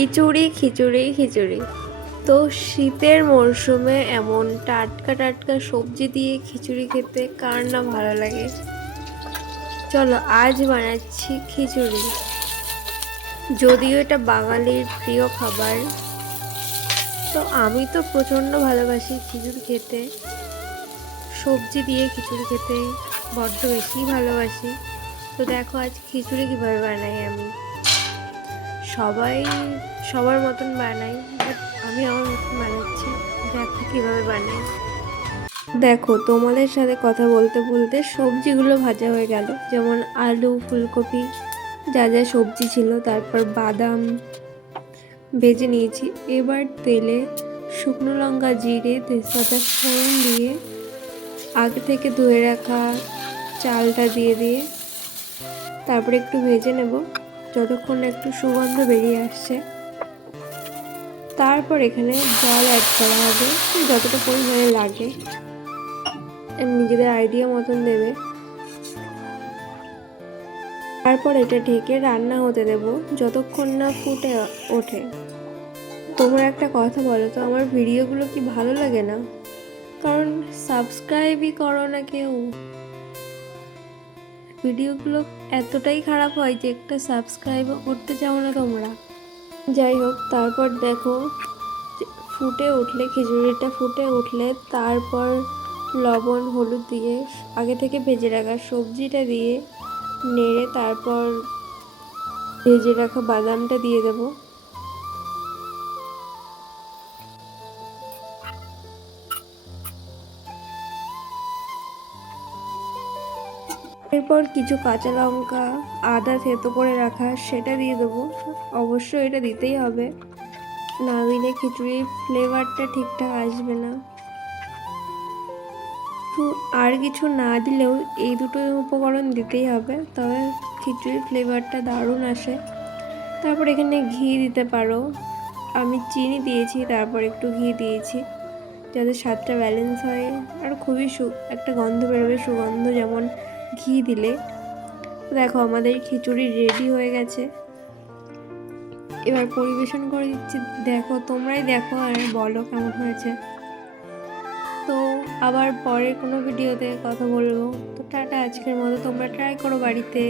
খিচুড়ি খিচুড়ি খিচুড়ি। তো শীতের মরশুমে এমন টাটকা টাটকা সবজি দিয়ে খিচুড়ি খেতে কার না ভালো লাগে। চলো আজ বানাচ্ছি খিচুড়ি। যদিও এটা বাঙালির প্রিয় খাবার, তো আমি তো প্রচণ্ড ভালোবাসি খিচুড়ি খেতে। সবজি দিয়ে খিচুড়ি খেতে বড্ড বেশি ভালোবাসি। তো দেখো আজ খিচুড়ি কীভাবে বানাই আমি। সবাই সবার মতন বানাই, বাট আমি আমার মতন বানাচ্ছি। দেখো কীভাবে বানাই। দেখো তোমাদের সাথে কথা বলতে বলতে সবজিগুলো ভাজা হয়ে গেল, যেমন আলু, ফুলকপি, যা যা সবজি ছিল, তারপর বাদাম ভেজে নিয়েছি। এবার তেলে শুকনো লঙ্কা, জিরে, তেজপাতা ফোড়ন দিয়ে আগে থেকে ধুয়ে রাখা চালটা দিয়ে তারপরে একটু ভেজে নেব যতক্ষণ না একটু সুগন্ধ বেরিয়ে আসছে। তারপর এখানে জল অ্যাড করা হবে, যতটা পরিমাণে লাগে নিজেদের আইডিয়া মতন দেবে। তারপর এটা ঢেকে রান্না হতে দেব যতক্ষণ না ফুটে ওঠে। তোমরা একটা কথা বলো তো, আমার ভিডিওগুলো কি ভালো লাগে না? কারণ সাবস্ক্রাইবই করো না কেউ। ভিডিওগুলো এতটাই খারাপ হয় যে একটা সাবস্ক্রাইবও করতে চাও না তোমরা। যাই হোক, তারপর দেখো ফুটে উঠলে, খিচুড়িটা ফুটে উঠলে তারপর লবণ হলুদ দিয়ে আগে থেকে ভেজে রাখা সবজিটা দিয়ে নেড়ে তারপর ভেজে রাখা বাদামটা দিয়ে দেবো। এরপর কিছু কাঁচা লঙ্কা, আদা থেতো করে রাখা সেটা দিয়ে দেবো। অবশ্যই এটা দিতেই হবে, না দিলে খিচুড়ির ফ্লেভারটা ঠিকঠাক আসবে না। তো আর কিছু না দিলেও এই দুটো উপকরণ দিতেই হবে, তবে খিচুড়ির ফ্লেভারটা দারুণ আসে। তারপর এখানে ঘি দিতে পারো, আমি চিনি দিয়েছি, তারপর একটু ঘি দিয়েছি যাতে স্বাদটা ব্যালেন্স হয়। আর খুবই একটা গন্ধ বেরোবে, সুগন্ধ যেমন ঘি দিলে। দেখো আমাদের খিচুড়ি রেডি হয়ে গেছে, এবার পরিবেশন করে দিচ্ছি। দেখো তোমরাই দেখো আর বলো কেমন হয়েছে। তো আবার পরে কোনো ভিডিওতে কথা বলবো। তো টাটা, আজকের মতো তোমরা ট্রাই করো বাড়িতে।